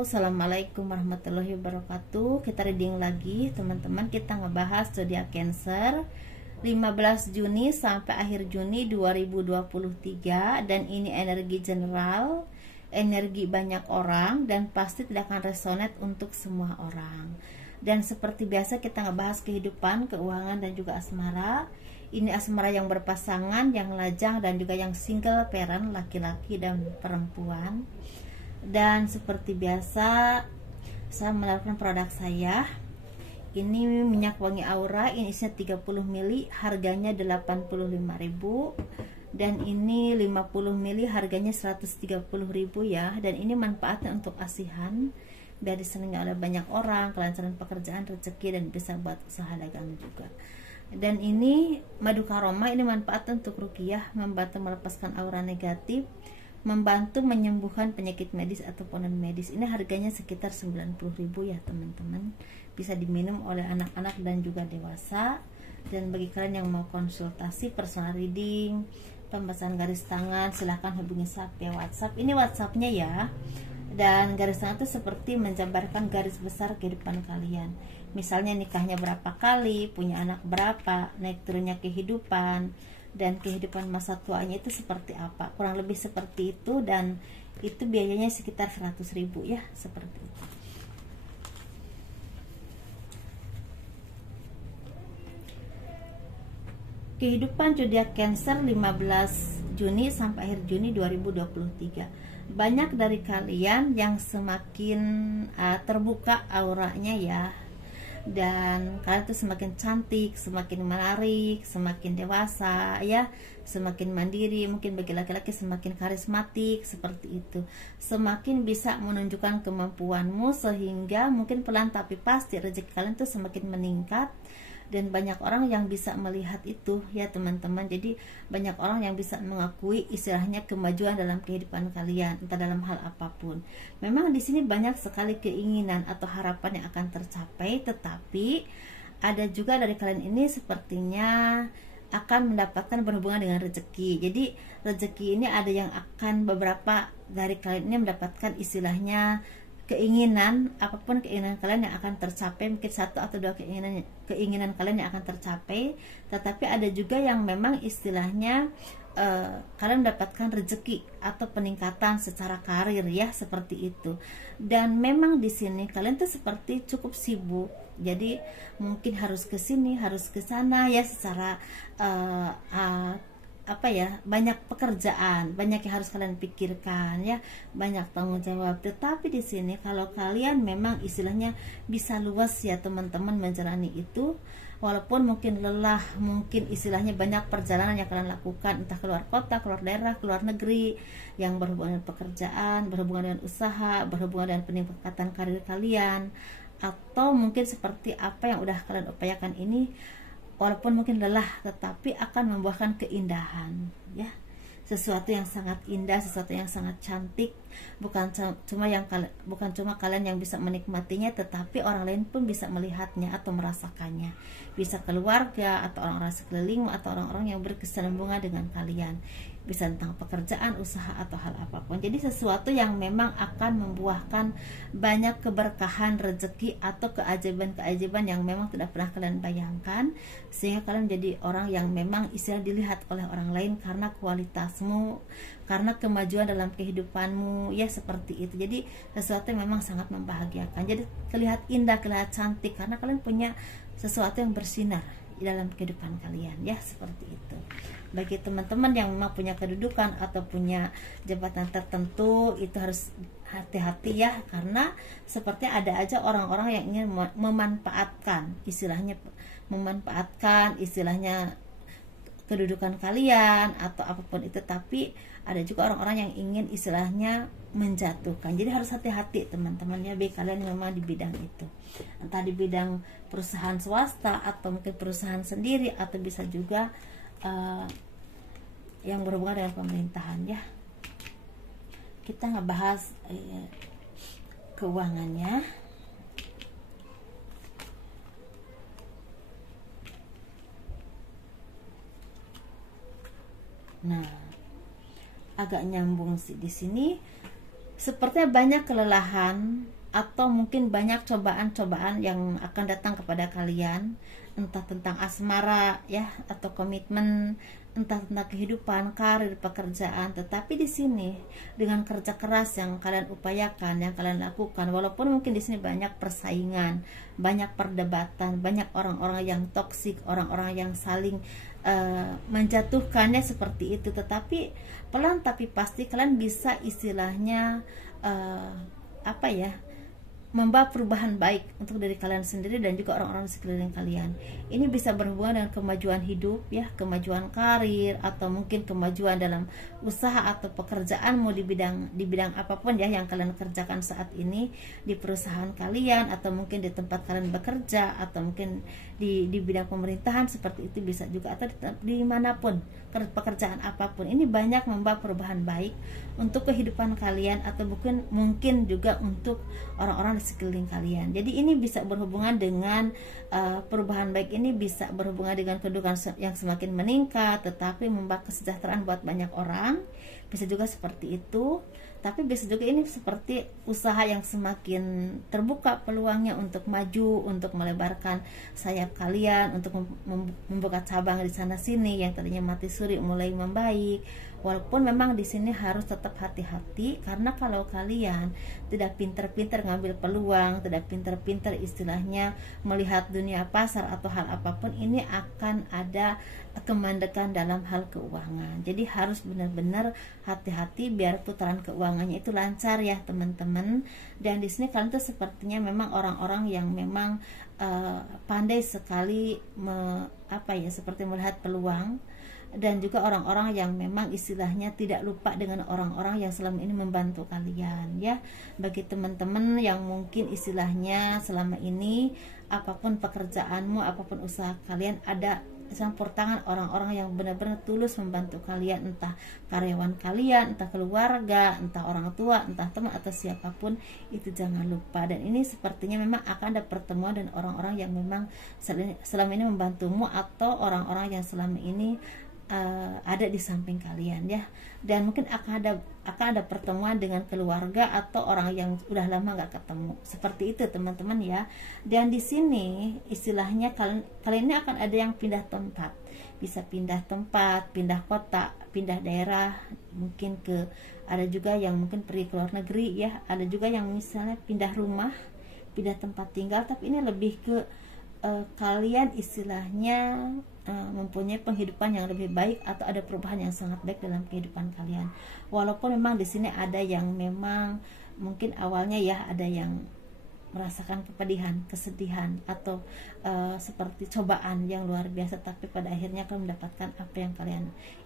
Assalamualaikum warahmatullahi wabarakatuh. Kita reading lagi teman-teman. Kita ngebahas zodiak Cancer 15 Juni sampai akhir Juni 2023. Dan ini energi general, energi banyak orang, dan pasti tidak akan resonate untuk semua orang. Dan seperti biasa kita ngebahas kehidupan, keuangan, dan juga asmara. Ini asmara yang berpasangan, yang lajang, dan juga yang single parent, laki-laki dan perempuan. Dan seperti biasa saya menawarkan produk saya. Ini minyak wangi aura, ini isinya 30 ml, harganya 85.000. Dan ini 50 ml, harganya 130.000 ya. Dan ini manfaatnya untuk asihan, biar disenangi oleh banyak orang, kelancaran pekerjaan, rezeki, dan bisa buat usaha dagang juga. Dan ini madu karoma, ini manfaatnya untuk ruqyah, membantu melepaskan aura negatif, membantu menyembuhkan penyakit medis ataupun non medis. Ini harganya sekitar 90.000 ya teman-teman. Bisa diminum oleh anak-anak dan juga dewasa. Dan bagi kalian yang mau konsultasi personal reading, pembahasan garis tangan, silahkan hubungi saya via WhatsApp. Ini WhatsAppnya ya. Dan garis tangan itu seperti menjabarkan garis besar kehidupan kalian. Misalnya nikahnya berapa kali, punya anak berapa, naik turunnya kehidupan, dan kehidupan masa tuanya itu seperti apa, kurang lebih seperti itu. Dan itu biayanya sekitar 100.000 ya, seperti itu. Kehidupan zodiak Cancer 15 Juni sampai akhir Juni 2023. Banyak dari kalian yang semakin terbuka auranya ya, dan kalian tuh semakin cantik, semakin menarik, semakin dewasa ya, semakin mandiri. Mungkin bagi laki-laki semakin karismatik, seperti itu. Semakin bisa menunjukkan kemampuanmu, sehingga mungkin pelan tapi pasti rezeki kalian tuh semakin meningkat. Dan banyak orang yang bisa melihat itu ya teman-teman. Jadi banyak orang yang bisa mengakui istilahnya kemajuan dalam kehidupan kalian, entah dalam hal apapun. Memang di sini banyak sekali keinginan atau harapan yang akan tercapai, tetapi ada juga dari kalian ini sepertinya akan mendapatkan berhubungan dengan rezeki. Jadi rezeki ini ada yang akan, beberapa dari kalian ini mendapatkan istilahnya keinginan, apapun keinginan kalian yang akan tercapai. Mungkin satu atau dua keinginan kalian yang akan tercapai. Tetapi ada juga yang memang istilahnya kalian mendapatkan rezeki atau peningkatan secara karir ya, seperti itu. Dan memang di sini kalian tuh seperti cukup sibuk. Jadi mungkin harus ke sini, harus ke sana ya, secara banyak pekerjaan, banyak yang harus kalian pikirkan ya, banyak tanggung jawab. Tetapi di sini kalau kalian memang istilahnya bisa luas ya teman-teman menjalani itu, walaupun mungkin lelah, mungkin istilahnya banyak perjalanan yang kalian lakukan, entah keluar kota, keluar daerah, keluar negeri, yang berhubungan dengan pekerjaan, berhubungan dengan usaha, berhubungan dengan peningkatan karir kalian, atau mungkin seperti apa yang udah kalian upayakan ini. Walaupun mungkin lelah, tetapi akan membuahkan keindahan ya, sesuatu yang sangat indah, sesuatu yang sangat cantik. Bukan cuma kalian yang bisa menikmatinya, tetapi orang lain pun bisa melihatnya atau merasakannya. Bisa keluarga atau orang-orang sekelilingmu, atau orang-orang yang berkesinambungan dengan kalian. Bisa tentang pekerjaan, usaha, atau hal apapun. Jadi sesuatu yang memang akan membuahkan banyak keberkahan, rezeki, atau keajaiban-keajaiban yang memang tidak pernah kalian bayangkan, sehingga kalian menjadi orang yang memang istilah dilihat oleh orang lain karena kualitasmu, karena kemajuan dalam kehidupanmu ya, seperti itu. Jadi sesuatu yang memang sangat membahagiakan. Jadi terlihat indah, terlihat cantik, karena kalian punya sesuatu yang bersinar di dalam kehidupan kalian ya, seperti itu. Bagi teman-teman yang memang punya kedudukan atau punya jabatan tertentu, itu harus hati-hati ya, karena seperti ada aja orang-orang yang ingin memanfaatkan istilahnya kedudukan kalian atau apapun itu. Tapi ada juga orang-orang yang ingin istilahnya menjatuhkan. Jadi harus hati-hati teman-teman ya, bagi kalian yang memang di bidang itu, entah di bidang perusahaan swasta atau mungkin perusahaan sendiri, atau bisa juga yang berhubungan dengan pemerintahan ya. Kita ngebahas keuangannya. Nah, agak nyambung sih di sini. sepertinya banyak kelelahan atau mungkin banyak cobaan-cobaan yang akan datang kepada kalian, entah tentang asmara ya, atau komitmen, entah tentang kehidupan, karir, pekerjaan. Tetapi di sini dengan kerja keras yang kalian upayakan, yang kalian lakukan, walaupun mungkin di sini banyak persaingan, banyak perdebatan, banyak orang-orang yang toksik, orang-orang yang saling menjatuhkannya seperti itu, tetapi pelan tapi pasti kalian bisa istilahnya apa ya, membawa perubahan baik untuk diri kalian sendiri dan juga orang-orang di sekeliling kalian. Ini bisa berhubungan dengan kemajuan hidup ya, kemajuan karir, atau mungkin kemajuan dalam usaha atau pekerjaanmu di bidang apapun ya yang kalian kerjakan saat ini, di perusahaan kalian, atau mungkin di tempat kalian bekerja, atau mungkin di bidang pemerintahan seperti itu bisa juga, atau di manapun pekerjaan apapun. Ini banyak membawa perubahan baik untuk kehidupan kalian, atau mungkin juga untuk orang-orang di sekeliling kalian. Jadi ini bisa berhubungan dengan perubahan baik, ini bisa berhubungan dengan kedudukan yang semakin meningkat, tetapi membawa kesejahteraan buat banyak orang. Bisa juga seperti itu. Tapi bisa juga ini seperti usaha yang semakin terbuka peluangnya untuk maju, untuk melebarkan sayap kalian, untuk membuka cabang di sana sini yang tadinya mati suri mulai membaik. Walaupun memang di sini harus tetap hati-hati, karena kalau kalian tidak pintar-pintar ngambil peluang, tidak pintar-pintar istilahnya melihat dunia pasar atau hal apapun, ini akan ada kemandekan dalam hal keuangan. Jadi harus benar-benar hati-hati biar putaran keuangannya itu lancar ya teman-teman. Dan di sini kalian tuh sepertinya memang orang-orang yang memang pandai sekali seperti melihat peluang, dan juga orang-orang yang memang istilahnya tidak lupa dengan orang-orang yang selama ini membantu kalian ya. Bagi teman-teman yang mungkin istilahnya selama ini apapun pekerjaanmu, apapun usaha kalian, ada campur tangan orang-orang yang benar-benar tulus membantu kalian, entah karyawan kalian, entah keluarga, entah orang tua, entah teman atau siapapun, itu jangan lupa. Dan ini sepertinya memang akan ada pertemuan dan orang-orang yang memang selama ini membantumu, atau orang-orang yang selama ini ada di samping kalian ya. Dan mungkin akan ada pertemuan dengan keluarga atau orang yang udah lama nggak ketemu, seperti itu teman-teman ya. Dan di sini istilahnya kalian ini akan ada yang pindah tempat, bisa pindah tempat, pindah kota, pindah daerah, mungkin ada juga yang mungkin pergi ke luar negeri ya, ada juga yang misalnya pindah rumah, pindah tempat tinggal. Tapi ini lebih ke kalian istilahnya mempunyai penghidupan yang lebih baik, atau ada perubahan yang sangat baik dalam kehidupan kalian. Walaupun memang di sini ada yang memang mungkin awalnya ya ada yang merasakan kepedihan, kesedihan, atau seperti cobaan yang luar biasa, tapi pada akhirnya kalian mendapatkan apa yang kalian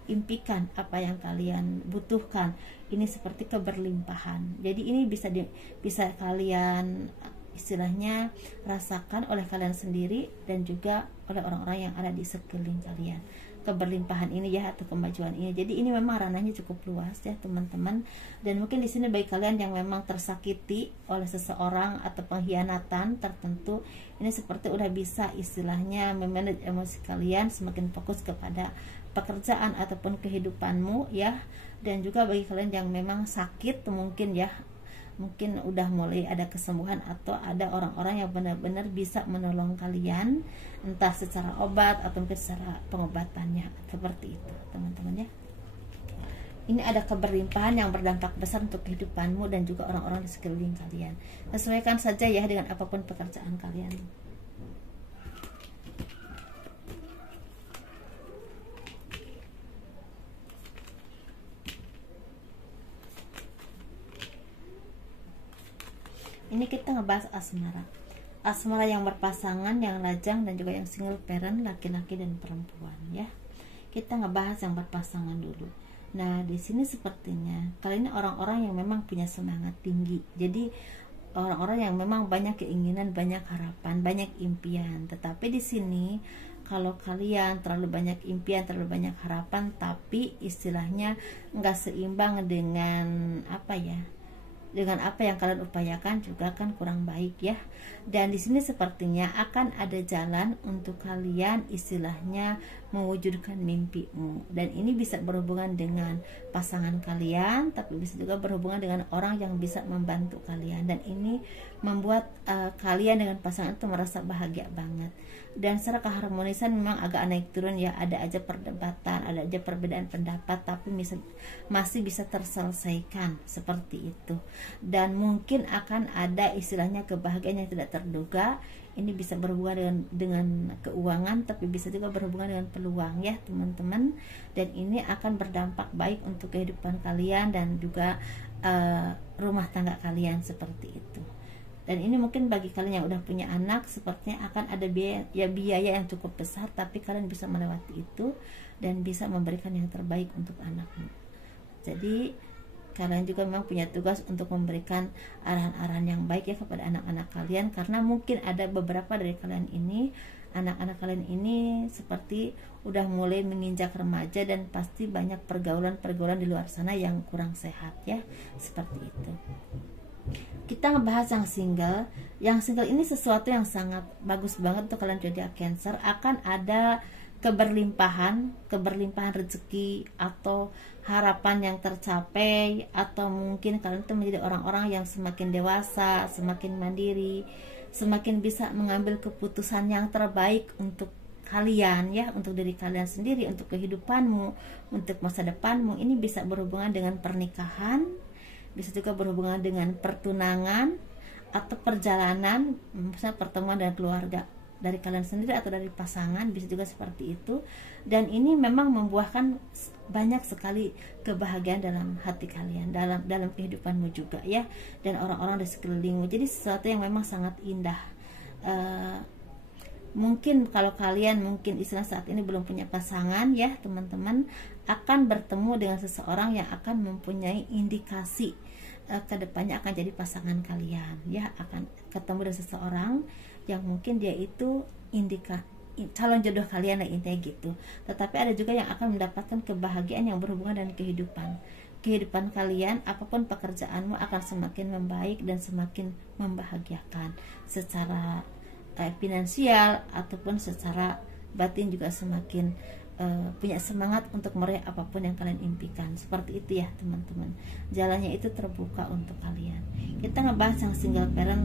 impikan, apa yang kalian butuhkan. Ini seperti keberlimpahan. Jadi ini bisa kalian istilahnya rasakan oleh kalian sendiri dan juga oleh orang-orang yang ada di sekeliling kalian, keberlimpahan ini ya, atau kemajuan ini. Jadi ini memang ranahnya cukup luas ya teman-teman. Dan mungkin di sini bagi kalian yang memang tersakiti oleh seseorang atau pengkhianatan tertentu, ini seperti udah bisa istilahnya memanage emosi kalian, semakin fokus kepada pekerjaan ataupun kehidupanmu ya. Dan juga bagi kalian yang memang sakit, mungkin udah mulai ada kesembuhan, atau ada orang-orang yang benar-benar bisa menolong kalian, entah secara obat atau mungkin secara pengobatannya, seperti itu teman-teman ya. Ini ada keberlimpahan yang berdampak besar untuk kehidupanmu dan juga orang-orang di sekeliling kalian. Sesuaikan saja ya dengan apapun pekerjaan kalian. Ini kita ngebahas asmara yang berpasangan, yang lajang, dan juga yang single parent, laki-laki dan perempuan ya. Kita ngebahas yang berpasangan dulu. Nah di sini sepertinya kalian ini orang-orang yang memang punya semangat tinggi. Jadi orang-orang yang memang banyak keinginan, banyak harapan, banyak impian. Tetapi di sini kalau kalian terlalu banyak impian, terlalu banyak harapan, tapi istilahnya nggak seimbang dengan dengan apa yang kalian upayakan juga kan kurang baik ya. Dan di sini sepertinya akan ada jalan untuk kalian istilahnya mewujudkan mimpimu, dan ini bisa berhubungan dengan pasangan kalian, tapi bisa juga berhubungan dengan orang yang bisa membantu kalian, dan ini membuat kalian dengan pasangan itu merasa bahagia banget. Dan secara keharmonisan memang agak naik turun ya, ada aja perdebatan, ada aja perbedaan pendapat, tapi masih bisa terselesaikan seperti itu. Dan mungkin akan ada istilahnya kebahagiaan yang tidak terduga. Ini bisa berhubungan dengan keuangan, tapi bisa juga berhubungan dengan peluang ya teman-teman. Dan ini akan berdampak baik untuk kehidupan kalian dan juga rumah tangga kalian seperti itu. Dan ini mungkin bagi kalian yang udah punya anak, sepertinya akan ada biaya yang cukup besar, tapi kalian bisa melewati itu dan bisa memberikan yang terbaik untuk anakmu. Jadi kalian juga memang punya tugas untuk memberikan arahan-arahan yang baik ya kepada anak-anak kalian, karena mungkin ada beberapa dari kalian ini, anak-anak kalian ini seperti udah mulai menginjak remaja, dan pasti banyak pergaulan-pergaulan di luar sana yang kurang sehat ya, seperti itu. Kita ngebahas yang single. Yang single ini sesuatu yang sangat bagus banget untuk kalian zodiak Cancer. Akan ada keberlimpahan rezeki atau harapan yang tercapai, atau mungkin kalian itu menjadi orang-orang yang semakin dewasa, semakin mandiri, semakin bisa mengambil keputusan yang terbaik untuk kalian ya, untuk diri kalian sendiri, untuk kehidupanmu, untuk masa depanmu. Ini bisa berhubungan dengan pernikahan, bisa juga berhubungan dengan pertunangan atau perjalanan, misalnya pertemuan dengan keluarga dari kalian sendiri atau dari pasangan, bisa juga seperti itu. Dan ini memang membuahkan banyak sekali kebahagiaan dalam hati kalian, dalam kehidupanmu juga ya, dan orang-orang di sekelilingmu. Jadi sesuatu yang memang sangat indah. Mungkin kalau kalian mungkin istilah saat ini belum punya pasangan ya teman-teman, akan bertemu dengan seseorang yang akan mempunyai indikasi kedepannya akan jadi pasangan kalian ya, akan ketemu dengan seseorang yang mungkin dia itu calon jodoh kalian lah intinya gitu. Tetapi ada juga yang akan mendapatkan kebahagiaan yang berhubungan dengan kehidupan kalian. Apapun pekerjaanmu akan semakin membaik dan semakin membahagiakan secara finansial ataupun secara batin, juga semakin punya semangat untuk meraih apapun yang kalian impikan. Seperti itu ya teman-teman, jalannya itu terbuka untuk kalian. Kita ngebahas yang single parent,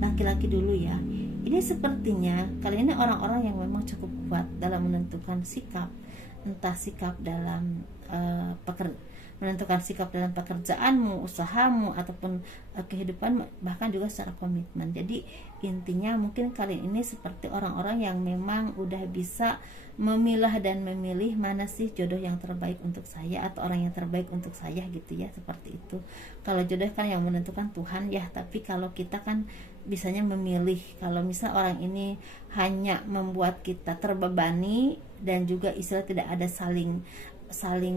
laki-laki dulu ya. Ini sepertinya kalian ini orang-orang yang memang cukup kuat dalam menentukan sikap, entah sikap dalam menentukan sikap dalam pekerjaanmu, usahamu, ataupun kehidupan, bahkan juga secara komitmen. Jadi intinya mungkin kalian ini seperti orang-orang yang memang udah bisa memilah dan memilih mana sih jodoh yang terbaik untuk saya, atau orang yang terbaik untuk saya gitu ya, seperti itu. Kalau jodoh kan yang menentukan Tuhan ya, tapi kalau kita kan bisanya memilih. Kalau misal orang ini hanya membuat kita terbebani dan juga istilah tidak ada saling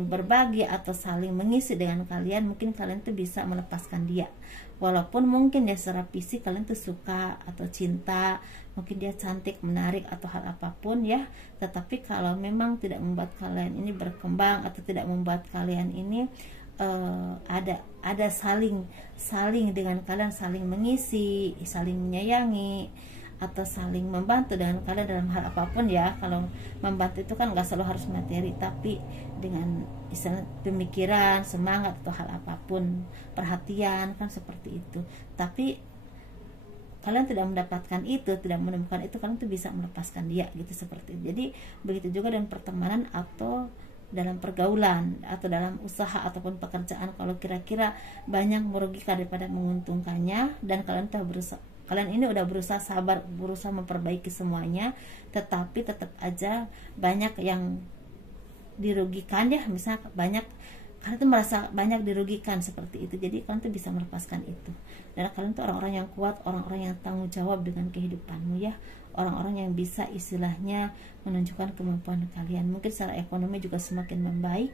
berbagi atau saling mengisi dengan kalian, mungkin kalian tuh bisa melepaskan dia. Walaupun mungkin ya secara fisik kalian tuh suka atau cinta, mungkin dia cantik, menarik atau hal apapun ya, tetapi kalau memang tidak membuat kalian ini berkembang atau tidak membuat kalian ini ada saling dengan kalian, saling mengisi, saling menyayangi, atau saling membantu dengan kalian dalam hal apapun ya. Kalau membantu itu kan nggak selalu harus materi, tapi dengan istilah pemikiran, semangat atau hal apapun, perhatian kan seperti itu. Tapi kalian tidak mendapatkan itu, tidak menemukan itu, kalian tuh bisa melepaskan dia gitu, seperti itu. Jadi begitu juga dengan pertemanan atau dalam pergaulan atau dalam usaha ataupun pekerjaan. Kalau kira-kira banyak merugikan daripada menguntungkannya, dan kalian ini udah berusaha sabar, berusaha memperbaiki semuanya, tetapi tetap aja banyak yang dirugikan ya, misalnya kalian tuh merasa banyak dirugikan seperti itu. Jadi kalian tuh bisa melepaskan itu, dan kalian tuh orang-orang yang kuat, orang-orang yang tanggung jawab dengan kehidupanmu ya, orang-orang yang bisa istilahnya menunjukkan kemampuan kalian. Mungkin secara ekonomi juga semakin membaik,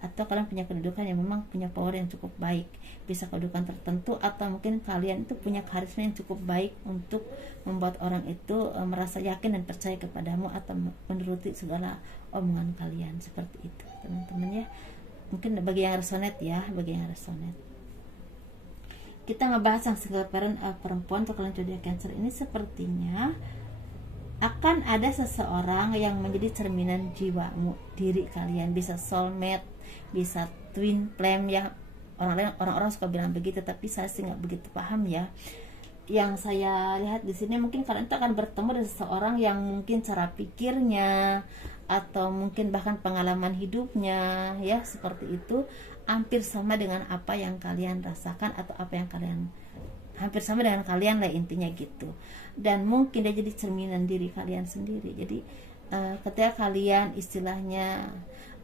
atau kalian punya kedudukan yang memang punya power yang cukup baik, bisa kedudukan tertentu, atau mungkin kalian itu punya karisma yang cukup baik untuk membuat orang itu merasa yakin dan percaya kepadamu atau menuruti segala omongan kalian. Seperti itu teman-teman ya. Mungkin bagi yang resonate ya, bagi yang resonate. kita ngebahas yang single parent perempuan untuk kalian zodiak Cancer ini, sepertinya akan ada seseorang yang menjadi cerminan jiwamu, diri kalian, bisa soulmate, bisa twin flame ya, orang-orang suka bilang begitu, tapi saya sih nggak begitu paham ya. Yang saya lihat di sini mungkin kalian tuh akan bertemu dengan seseorang yang mungkin cara pikirnya atau mungkin bahkan pengalaman hidupnya ya seperti itu hampir sama dengan apa yang kalian rasakan atau apa yang kalian hampir sama dengan kalian lah intinya gitu. Dan mungkin dia jadi cerminan diri kalian sendiri. Jadi ketika kalian istilahnya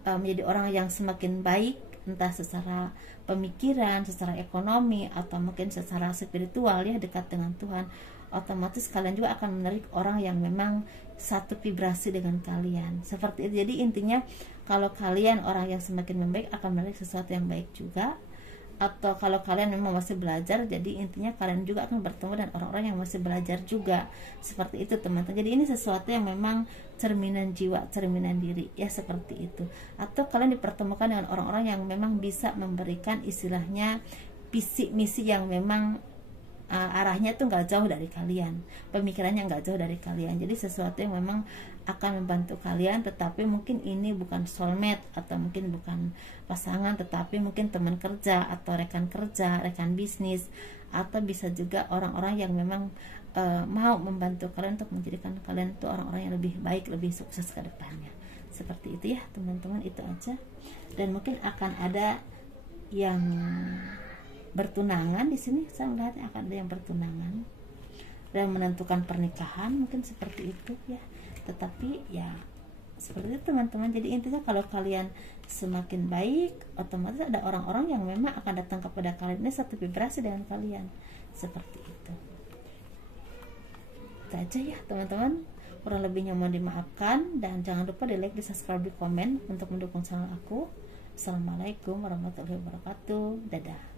menjadi orang yang semakin baik, entah secara pemikiran, secara ekonomi, atau mungkin secara spiritual ya, dekat dengan Tuhan, otomatis kalian juga akan menarik orang yang memang satu vibrasi dengan kalian seperti itu. Jadi intinya kalau kalian orang yang semakin membaik akan menarik sesuatu yang baik juga. Atau kalau kalian memang masih belajar, jadi intinya kalian juga akan bertemu dengan orang-orang yang masih belajar juga seperti itu teman-teman. Jadi ini sesuatu yang memang cerminan jiwa, cerminan diri ya seperti itu. Atau kalian dipertemukan dengan orang-orang yang memang bisa memberikan istilahnya visi misi yang memang arahnya tuh nggak jauh dari kalian, pemikirannya nggak jauh dari kalian. Jadi sesuatu yang memang akan membantu kalian, tetapi mungkin ini bukan soulmate atau mungkin bukan pasangan, tetapi mungkin teman kerja atau rekan kerja, rekan bisnis, atau bisa juga orang-orang yang memang mau membantu kalian untuk menjadikan kalian tuh orang-orang yang lebih baik, lebih sukses ke depannya. Seperti itu ya teman-teman, itu aja. Dan mungkin akan ada yang bertunangan di sini, saya melihatnya akan ada yang bertunangan dan menentukan pernikahan, mungkin seperti itu ya. Tetapi ya seperti itu teman-teman. Jadi intinya kalau kalian semakin baik, otomatis ada orang-orang yang memang akan datang kepada kalian, ini satu vibrasi dengan kalian seperti itu. Itu aja ya teman-teman, kurang lebihnya mohon dimaafkan, dan jangan lupa di like, di subscribe, di komen untuk mendukung channel aku. Assalamualaikum warahmatullahi wabarakatuh. Dadah.